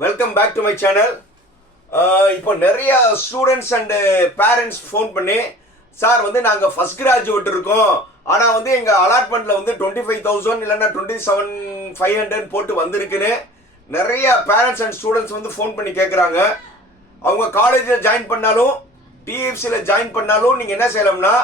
Welcome back to my channel இப்போ நிறைய students and parents phone பண்ணி சார் வந்து நாங்கள் ஃபஸ்ட் கிராஜுவேட் இருக்கோம் ஆனால் வந்து எங்கள் அலாட்மெண்ட்டில் வந்து டுவெண்ட்டி ஃபைவ் தௌசண்ட் இல்லைன்னா டுவெண்ட்டி செவன் ஃபைவ் ஹண்ட்ரட் போட்டு வந்திருக்குன்னு நிறைய பேரண்ட்ஸ் அண்ட் ஸ்டூடெண்ட்ஸ் வந்து ஃபோன் பண்ணி கேட்குறாங்க அவங்க காலேஜில் ஜாயின் பண்ணாலும் டிஎஃப்சியில் ஜாயின் பண்ணாலும் நீங்கள் என்ன செய்யலாம்னா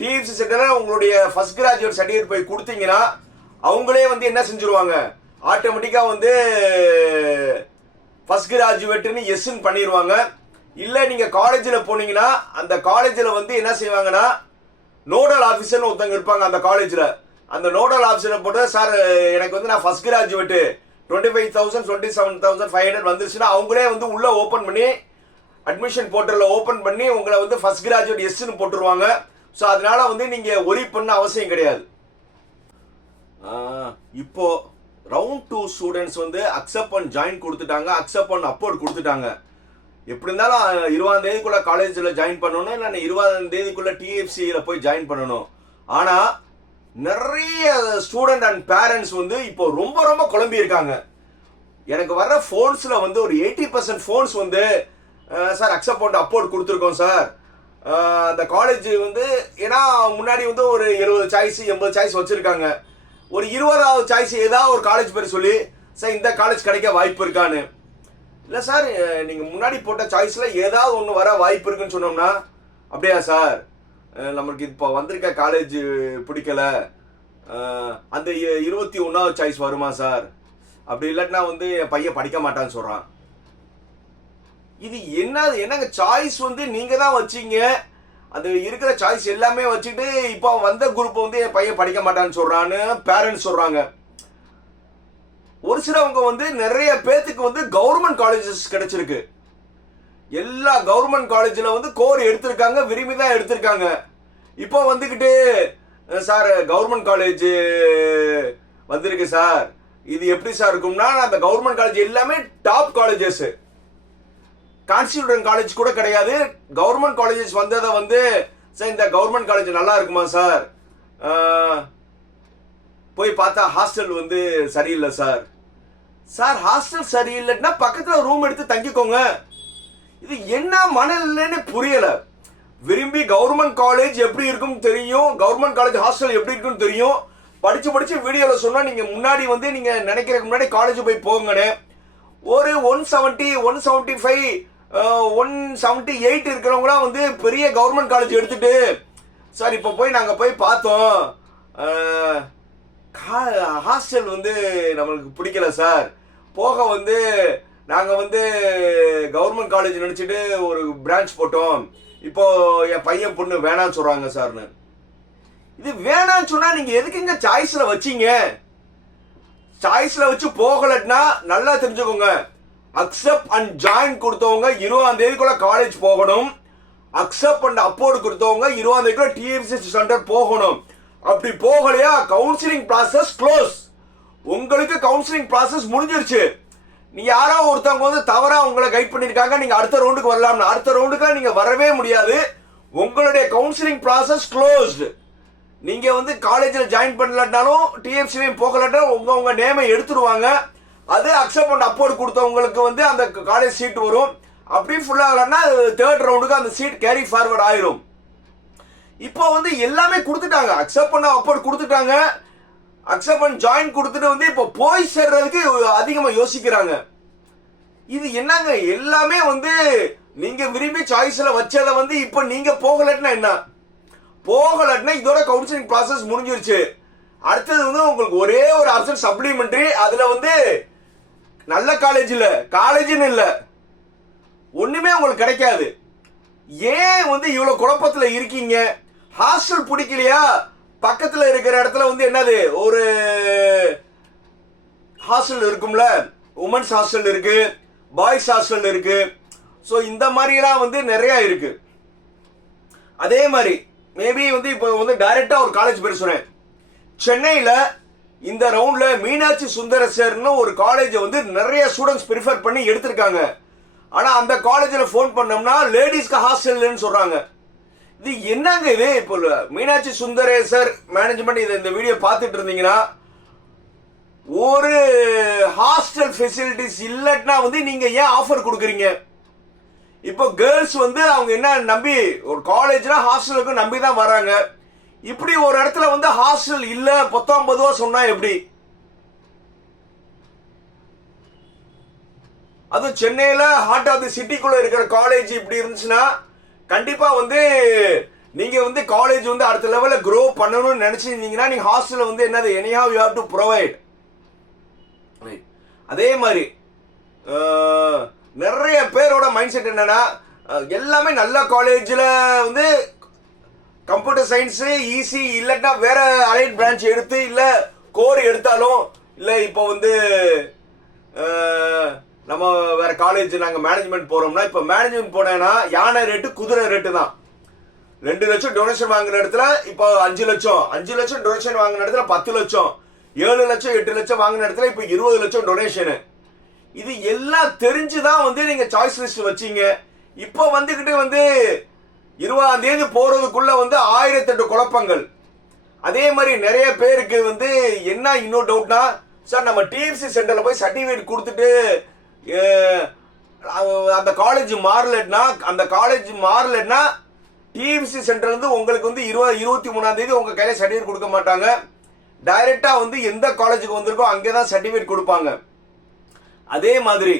டிஎஃப்சி சென்டரில் உங்களுடைய ஃபர்ஸ்ட் கிராஜுவேட் சர்டிஃபிகேட் போய் கொடுத்தீங்கன்னா அவங்களே வந்து என்ன செஞ்சுருவாங்க? ஆட்டோமேட்டிக்காக வந்து ஃபர்ஸ்ட் கிராஜுவேட்டுன்னு எஸ்ன்னு பண்ணிடுவாங்க இல்லை நீங்கள் காலேஜில் போனீங்கன்னா அந்த காலேஜில் வந்து என்ன செய்வாங்கன்னா நோடல் ஆஃபீஸர்னு ஒருத்தவங்க இருப்பாங்க அந்த காலேஜில் அந்த நோடல் ஆஃபீஸரில் போட்டு சார் எனக்கு வந்து நான் first graduate twenty five thousand twenty seven thousand five hundred வந்துருச்சுன்னா அவங்களே வந்து உள்ளே ஓப்பன் பண்ணி அட்மிஷன் போர்ட்டலில் ஓப்பன் பண்ணி உங்களை வந்து ஃபஸ்ட் கிராஜுவேட் எஸ்ன்னு போட்டுருவாங்க. ஸோ அதனால வந்து நீங்கள் ஒரி பண்ண அவசியம் கிடையாது. இப்போது ரவுண்ட் டூ ஸ்டூடெண்ட்ஸ் வந்து அக்செப்ட் பண்ண ஜாயின் கொடுத்துட்டாங்க. அக்செப்ட் பண்ண அப்போர்ட் கொடுத்துட்டாங்க. எப்படி இருந்தாலும் அஹ், இருபதாம் தேதிக்குள்ள காலேஜில் ஜாயின் பண்ணணும். இல்லை இருபதாம் தேதிக்குள்ள டிஎஃப்சியில் போய் ஜாயின் பண்ணணும். ஆனால் நிறைய ஸ்டூடெண்ட் அண்ட் பேரண்ட்ஸ் வந்து இப்போ ரொம்ப ரொம்ப குழம்பி இருக்காங்க எனக்கு வர்ற ஃபோன்ஸில் வந்து ஒரு எயிட்டி பர்சன்ட் ஃபோன்ஸ் வந்து சார் அக்செப்ட் பண்ண அப்போர்ட் கொடுத்துருக்கோம் சார் அந்த காலேஜ் வந்து ஏன்னா முன்னாடி வந்து ஒரு எழுபது சாய்ஸ் எண்பது சாய்ஸ் வச்சுருக்காங்க. ஒரு இருபதாவது சாய்ஸ் ஏதாவது ஒரு காலேஜ் பேர் சொல்லி சார் இந்த காலேஜ் கிடைக்க வாய்ப்பு இருக்கான்னு. இல்லை சார் நீங்கள் முன்னாடி போட்ட சாய்ஸில் ஏதாவது ஒன்று வர வாய்ப்பு இருக்குன்னு சொன்னோம்னா அப்படியா சார் நம்மளுக்கு நமக்கு இப்போ வந்திருக்க காலேஜ் பிடிக்கல. அந்த இருபத்தி ஒன்றாவது சாய்ஸ் வருமா சார்? அப்படி இல்லாட்டினா வந்து என் பையன் படிக்க மாட்டான்னு சொல்கிறான் இது என்ன என்னங்க சாய்ஸ் வந்து நீங்கள் தான் வச்சீங்க? அது இருக்கிற சாய்ஸ் எல்லாமே வச்சுட்டு இப்போ வந்த குரூப் வந்து என் பையன் படிக்க மாட்டான்னு சொல்கிறான்னு பேரண்ட்ஸ் சொல்கிறாங்க ஒரு சிலவங்க வந்து நிறைய பேத்துக்கு வந்து கவர்மெண்ட் காலேஜஸ் கிடைச்சிருக்கு. எல்லா கவர்மெண்ட் காலேஜில் வந்து கோர் எடுத்திருக்காங்க விரும்பி தான் எடுத்திருக்காங்க. இப்போ வந்துக்கிட்டு சார் கவர்மெண்ட் காலேஜ் வந்திருக்கு சார் இது எப்படி சார் இருக்கும்னா அந்த கவர்மெண்ட் காலேஜ் எல்லாமே டாப் காலேஜஸ் கான்ஸ்டியூட்டன் காலேஜ் கூட கிடையாது. கவர்மெண்ட் காலேஜஸ் வந்ததை வந்து சார் இந்த கவர்மெண்ட் காலேஜ் நல்லா இருக்குமா சார் போய் பார்த்தா ஹாஸ்டல் வந்து சரியில்லை சார் சார் ஹாஸ்டல் சரியில்லைன்னா பக்கத்தில் ரூம் எடுத்து தங்கிக்கோங்க. இது என்ன மனநிலைன்னு புரியலை. விரும்பி கவர்மெண்ட் காலேஜ் எப்படி இருக்கும்னு தெரியும். கவர்மெண்ட் காலேஜ் ஹாஸ்டல் எப்படி இருக்குன்னு தெரியும். படித்து படித்து வீடியோவில் சொன்னால் நீங்கள் முன்னாடி வந்து நீங்கள் நினைக்கிறதுக்கு முன்னாடி காலேஜ் போய் போங்கன்னு. ஒரு one seventy one seventy five one seventy eight இருக்கிறவங்களாம் வந்து பெரிய கவர்மெண்ட் காலேஜ் எடுத்துட்டு சார் இப்போ போய் நாங்கள் போய் பார்த்தோம். கா- ஹாஸ்டல் வந்து நம்மளுக்கு பிடிக்கல சார். போக வந்து நாங்கள் வந்து கவர்மெண்ட் காலேஜ் நினச்சிட்டு ஒரு பிரான்ச் போட்டோம். இப்போது என் பையன் பொண்ணு வேணாம்னு சொல்கிறாங்க சார்னு. இது வேணாம்னு சொன்னால் நீங்கள் எதுக்குங்க சாய்ஸில் வச்சீங்க? சாய்ஸில் வச்சு போகலன்னா நல்லா தெரிஞ்சுக்கோங்க. அக்செப்ட் அண்ட் ஜாயின் கொடுத்தவங்க இருபதாம் தேதிக்குள்ள காலேஜ் போகணும். அக்செப்ட் அண்ட் அப்போர்டு கொடுத்தவங்க இருபதாம் தேதிக்குள்ள டிஎம்சி சென்டர் போகணும். அப்படி போகலையா கவுன்சிலிங் ப்ராசஸ் க்ளோஸ் உங்களுக்கு கவுன்சிலிங் ப்ராசஸ் முடிஞ்சிருச்சு. நீ யாரோ ஒருத்தவங்க வந்து தவறா உங்களை கைட் பண்ணிருக்காங்க நீங்க அடுத்த ரவுண்டுக்கு வரலாம்னு. அடுத்த ரவுண்டுக்கு நீங்க வரவே முடியாது. உங்களுடைய கவுன்சிலிங் ப்ராசஸ் க்ளோஸ்டு நீங்க வந்து காலேஜில் ஜாயின் பண்ணலனாலும் டிஎம்சிலையும் போகலட்டாலும் உங்க உங்க நேமை எடுத்துருவாங்க. அது அக்செப்ட் பண்ண அப்போர்டு கொடுத்தவங்களுக்கு வந்து அந்த காலேஜ் சீட் வரும். அப்படி ஃபுல்லாக ஆகலன்னா தேர்ட் ரவுண்டுக்கு அந்த சீட் கேரி ஃபார்வர்ட் ஆயிரும். இப்போ வந்து எல்லாமே கொடுத்துட்டாங்க. அக்செப்ட் பண்ண அப்போர்ட் கொடுத்துட்டாங்க. அக்செப்ட் பண்ண ஜாயின் கொடுத்துட்டு வந்து இப்போ போய் சேர்றதுக்கு அதிகமாக யோசிக்கிறாங்க. இது என்னங்க? எல்லாமே வந்து நீங்க விரும்பி சாய்ஸ்ல வச்சதை வந்து இப்போ நீங்க போகலன்னா என்ன? போகலன்னா இதோட கவுன்சிலிங் ப்ராசஸ் முடிஞ்சிருச்சு. அடுத்தது வந்து உங்களுக்கு ஒரே ஒரு ஆப்ஷன் சப்ளிமெண்ட்ரி அதுல வந்து நல்ல காலேஜ் இல்ல காலேஜ்னு இல்ல. ஒண்ணுமே உங்களுக்கு கிடைக்காது. ஏன் வந்து இவ்வளவு குழப்பத்துல இருக்கீங்க? ஹாஸ்டல் பிடிக்கலையா? பக்கத்துல இருக்கிற இடத்துல வந்து என்னது? ஒரு ஹாஸ்டல் இருக்கும்ல? உமன்ஸ் ஹாஸ்டல் இருக்கு பாய்ஸ் ஹாஸ்டல் இருக்கு. ஸோ இந்த மாதிரிலாம் வந்து நிறைய இருக்கு. அதே மாதிரி மேபி வந்து இப்போ வந்து டைரக்டா ஒரு காலேஜ் பேர் சொன்னேன். சென்னையில் இந்த ரவுண்ட்ல மீனாட்சி சுந்தரசர்னு ஒரு காலேஜை வந்து நிறைய ஸ்டூடெண்ட்ஸ் ப்ரிஃபர் பண்ணி எடுத்திருக்காங்க. ஆனா அந்த காலேஜில் ஃபோன் பண்ணோம்னா லேடிஸ்க்கு ஹாஸ்டல்னு சொல்றாங்க. இது என்னங்க இது? இப்போ மீனாட்சி சுந்தரேசர் மேனேஜ்மெண்ட் இதை இந்த வீடியோ பார்த்துட்டு இருந்தீங்கன்னா ஒரு ஹாஸ்டல் ஃபெசிலிட்டிஸ் இல்லைன்னா வந்து நீங்க ஏன் ஆஃபர் கொடுக்குறீங்க? இப்போ கேர்ள்ஸ் வந்து அவங்க என்ன நம்பி ஒரு காலேஜ்னா ஹாஸ்டலுக்கு நம்பி தான் வராங்க. இப்படி ஒரு இடத்துல வந்து ஹாஸ்டல் இல்ல பத்தொன்பது ரூபா சொன்னா எப்படி? அதுவும் சென்னையில ஹார்ட் ஆஃப் தி சிட்டிக்குள்ள இருக்கிற காலேஜ் இப்படி இருந்துச்சுன்னா கண்டிப்பா வந்து நீங்க வந்து காலேஜ் வந்து அடுத்த லெவல்ல க்ரோ பண்ணணும்னு நினைச்சிருந்தீங்கன்னா நீங்க ஹாஸ்டல்ல வந்து என்னது anyway you have to provide அதே மாதிரி நிறைய பேரோட மைண்ட் செட் என்னன்னா எல்லாமே நல்ல காலேஜில் வந்து கம்ப்யூட்டர் சயின்ஸு ஈஸி இல்லைன்னா வேற அலைட் பிரான்ச் எடுத்து இல்லை கோர் எடுத்தாலும் இல்லை இப்போ வந்து நம்ம வேற காலேஜ் நாங்கள் மேனேஜ்மெண்ட் போகிறோம்னா இப்போ மேனேஜ்மெண்ட் போனேன்னா யானை ரேட்டு குதிரை ரேட்டு தான். ரெண்டு லட்சம் டொனேஷன் வாங்குற இடத்துல இப்போ அஞ்சு லட்சம். அஞ்சு லட்சம் டொனேஷன் வாங்குற இடத்துல பத்து லட்சம். ஏழு லட்சம் எட்டு லட்சம் வாங்குற இடத்துல இப்போ இருபது லட்சம் டொனேஷனு இது எல்லாம் தெரிஞ்சுதான் வந்து நீங்க சாய்ஸ் லிஸ்ட் வச்சீங்க. இப்போ வந்துகிட்டு வந்து இருபதாம் தேதி போறதுக்குள்ள வந்து ஆயிரத்தெட்டு குழப்பங்கள். அதே மாதிரி நிறைய பேருக்கு வந்து என்ன இன்னொரு டவுட்னா சார் நம்ம டிஎம்சி சென்டரில் போய் சர்டிஃபிகேட் கொடுத்துட்டு அந்த காலேஜ் மாறலன்னா அந்த காலேஜ் மாறலன்னா டிஎம்சி சென்டர் வந்து உங்களுக்கு வந்து இருபது இருபத்தி மூணாம் தேதி உங்கள் கையில் சர்டிஃபிகேட் கொடுக்க மாட்டாங்க. டைரெக்டாக வந்து எந்த காலேஜுக்கு வந்திருக்கோ அங்கே தான் சர்டிஃபிகேட் கொடுப்பாங்க. அதே மாதிரி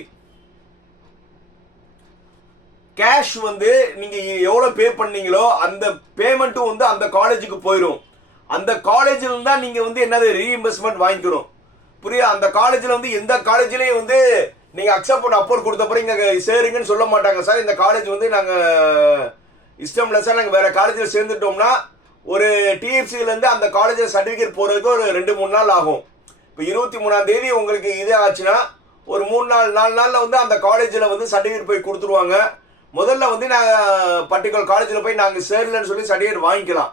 கேஷ் வந்து நீங்கள் எவ்வளோ பே பண்ணீங்களோ அந்த பேமெண்ட்டும் வந்து அந்த காலேஜுக்கு போயிடும் அந்த காலேஜில் தான் நீங்கள் வந்து என்னது ரீஇம்பர்ஸ்மெண்ட் வாங்கிக்கணும். புரியா அந்த காலேஜில் வந்து எந்த காலேஜ்லேயும் வந்து நீங்கள் அக்செப்ட் பண்ண அப்போர் கொடுத்த பிறகு இங்க சேருங்கன்னு சொல்ல மாட்டாங்க. சார் இந்த காலேஜ் வந்து நாங்கள் இஷ்டம் சார். நாங்கள் வேறு காலேஜில் சேர்ந்துட்டோம்னா ஒரு டிஎஃப்சியிலேருந்து அந்த காலேஜில் சர்டிஃபிகேட் போகிறதுக்கு ஒரு ரெண்டு மூணு நாள் ஆகும். இப்போ இருபத்தி மூணாம் தேதி உங்களுக்கு இது ஆச்சுன்னா ஒரு மூணு நாள் நாலு நாளில் வந்து அந்த காலேஜில் வந்து சர்டிஃபிகேட் போய் கொடுத்துருவாங்க. முதல்ல வந்து நாங்கள் பர்டிகுலர் காலேஜில் போய் நாங்கள் சேரலன்னு சொல்லி சர்டிஃபிகேட் வாங்கிக்கலாம்.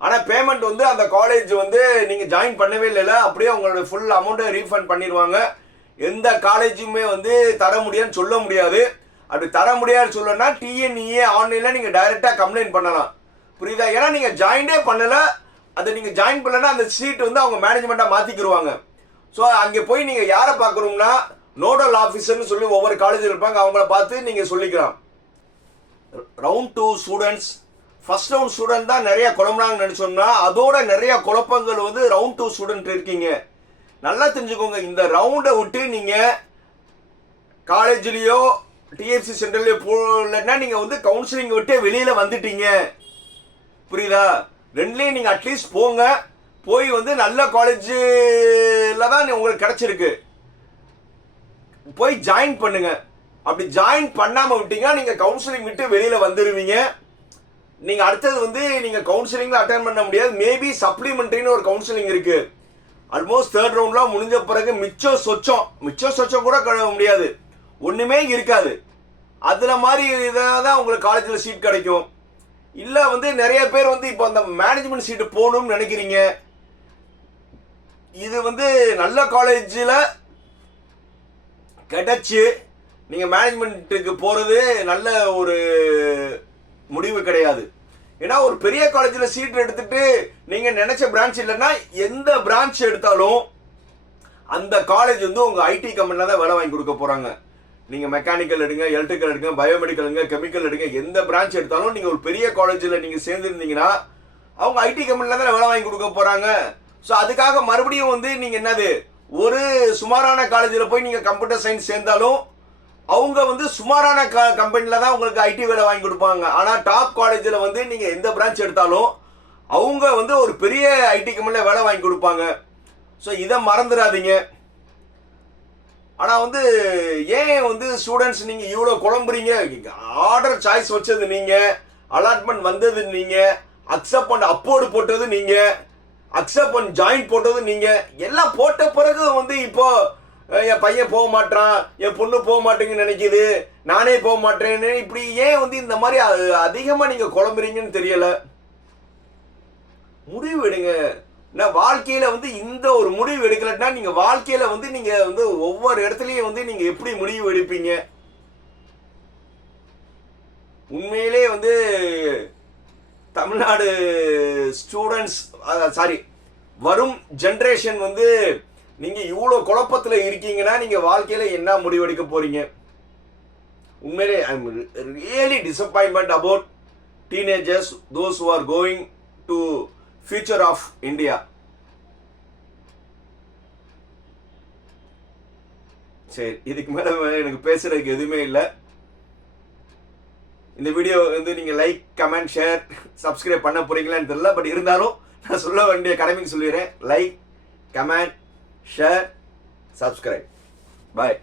ஆனால் பேமெண்ட் வந்து அந்த காலேஜ் வந்து நீங்கள் ஜாயின் பண்ணவே இல்லைல்ல அப்படியே உங்களோட ஃபுல் அமௌண்ட்டை ரீஃபண்ட் பண்ணிடுவாங்க. எந்த காலேஜுமே வந்து தர முடியாதுன்னு சொல்ல முடியாது. அப்படி தர முடியாது சொல்லணும்னா டிஎன்இஏ ஆன்லைனில் நீங்கள் டைரெக்டாக கம்ப்ளைண்ட் பண்ணலாம். புரியுதா? ஏன்னா நீங்கள் ஜாயினே பண்ணலை அதை நீங்கள் ஜாயின் பண்ணலன்னா அந்த சீட் வந்து அவங்க மேனேஜ்மெண்ட்டாக மாற்றிக்கிடுவாங்க ஸோ அங்கே போய் நீங்கள் யாரை பார்க்கணும்னா நோடல் ஆஃபீஸர்னு சொல்லி ஒவ்வொரு காலேஜில் இருப்பாங்க. அவங்கள பார்த்து நீங்கள் சொல்லிக்கலாம். Round two students first round student தான் நிறைய குழம்புறாங்கன்னு நினச்சோம்னா அதோட நிறைய குழப்பங்கள் வந்து ரவுண்ட் டூ ஸ்டூடெண்ட் இருக்கீங்க. நல்லா தெரிஞ்சுக்கோங்க இந்த ரவுண்டை விட்டு நீங்கள் காலேஜ்லேயோ டிஎஃப்சி சென்டர்லேயோ போகலன்னா நீங்கள் வந்து கவுன்சிலிங் விட்டு வெளியில் வந்துட்டீங்க. புரியுதா? ரெண்டுலேயும் நீங்கள் அட்லீஸ்ட் போங்க. போய் வந்து நல்ல காலேஜில் தான் உங்களுக்கு கிடச்சிருக்கு. போய் ஜாயின் பண்ணுங்கள் அப்படி ஜாயின் பண்ணாம விட்டீங்கன்னா நீங்க கவுன்சிலிங் விட்டு வெளியில வந்துருவீங்க. நீங்க அடுத்தது வந்து நீங்க கவுன்சிலிங்ல அட்டன் பண்ண முடியாது. மேபி சப்ளிமெண்ட்ரின்னு ஒரு கவுன்சிலிங் இருக்கு. ஆல்மோஸ்ட் தேர்ட் ரவுண்ட்லாம் முடிஞ்ச பிறகு மிச்சம் சொச்சம். மிச்சம் சொச்சம் கூட கழுவ முடியாது. ஒண்ணுமே இருக்காது. அதுல மாதிரி இதாக தான் உங்களுக்கு காலேஜில் சீட் கிடைக்கும். இல்ல வந்து நிறைய பேர் வந்து இப்போ அந்த மேனேஜ்மெண்ட் சீட்டு போகணும்னு நினைக்கிறீங்க. இது வந்து நல்ல காலேஜில் கிடைச்சி நீங்க மேனேஜ்மெண்ட்டுக்கு போறது நல்ல ஒரு முடிவு கிடையாது. ஏன்னா ஒரு பெரிய காலேஜில் சீட் எடுத்துட்டு நீங்க நினைச்ச பிரான்ச் இல்லைன்னா எந்த பிரான்ச் எடுத்தாலும் அந்த காலேஜ் வந்து உங்க ஐடி கம்பெனியில் தான் வேலை வாங்கி கொடுக்க போறாங்க. நீங்க மெக்கானிக்கல் எடுங்க எலக்ட்ரிக்கல் எடுங்க பயோமெடிக்கல் எடுங்க கெமிக்கல் எடுங்க எந்த பிரான்ச் எடுத்தாலும் நீங்க ஒரு பெரிய காலேஜில் நீங்க சேர்ந்துருந்தீங்கன்னா அவங்க ஐடி கம்பெனியில் தான் வேலை வாங்கி கொடுக்க போறாங்க. ஸோ அதுக்காக மறுபடியும் வந்து நீங்க என்னது? ஒரு சுமாரான காலேஜில் போய் நீங்க கம்ப்யூட்டர் சயின்ஸ் சேர்ந்தாலும் அவங்க வந்து சுமாரான க கம்பெனியில் தான் உங்களுக்கு ஐடி வேலை வாங்கி கொடுப்பாங்க. ஆனால் டாப் காலேஜில் வந்து நீங்கள் எந்த பிரான்ச் எடுத்தாலும் அவங்க வந்து ஒரு பெரிய ஐடி கம்பெனியில் வேலை வாங்கி கொடுப்பாங்க. ஸோ இதை மறந்துடாதீங்க. ஆனால் வந்து ஏன் வந்து ஸ்டூடெண்ட்ஸ் நீங்கள் இவ்வளோ குழம்புறீங்க? ஆர்டர் சாய்ஸ் வச்சது நீங்கள் அலாட்மெண்ட் வந்தது நீங்கள் அக்செப்ட் பண்ண அப்போர்டு போட்டது நீங்கள் அக்செப்ட் பண்ண ஜாயின் போட்டது நீங்கள் எல்லாம் போட்ட பிறகு வந்து இப்போது என் பையன் போக மாட்டான் என் பொண்ணு போக மாட்டேங்குன்னு நினைக்குது. நானே போக மாட்டேன்னு இப்படி ஏன் வந்து இந்த மாதிரி அதிகமாக நீங்கள் குழம்புறீங்கன்னு தெரியல. முடிவு எடுங்க. நான் வாழ்க்கையில் வந்து இந்த ஒரு முடிவு எடுக்கலன்னா நீங்கள் வாழ்க்கையில் வந்து நீங்கள் வந்து ஒவ்வொரு இடத்துலையும் வந்து நீங்கள் எப்படி முடிவு எடுப்பீங்க? உண்மையிலே வந்து தமிழ்நாடு ஸ்டூடெண்ட்ஸ் சாரி வரும் ஜென்ரேஷன் வந்து நீங்க இவ்வளோ குழப்பத்துல இருக்கீங்கன்னா நீங்க வாழ்க்கையில என்ன முடிவெடுக்க போறீங்க? உண்மையிலே I am really disappointment about teenagers those who are going to future of India சரி இதுக்கு மேலே எனக்கு பேசுறதுக்கு எதுவுமே இல்லை. இந்த வீடியோ வந்து நீங்கள் லைக் கமெண்ட் ஷேர் சப்ஸ்கிரைப் பண்ண போறீங்களான்னு தெரியல பட் இருந்தாலும் நான் சொல்ல வேண்டிய கடமைக்கு சொல்லிடுறேன். Like comment share subscribe bye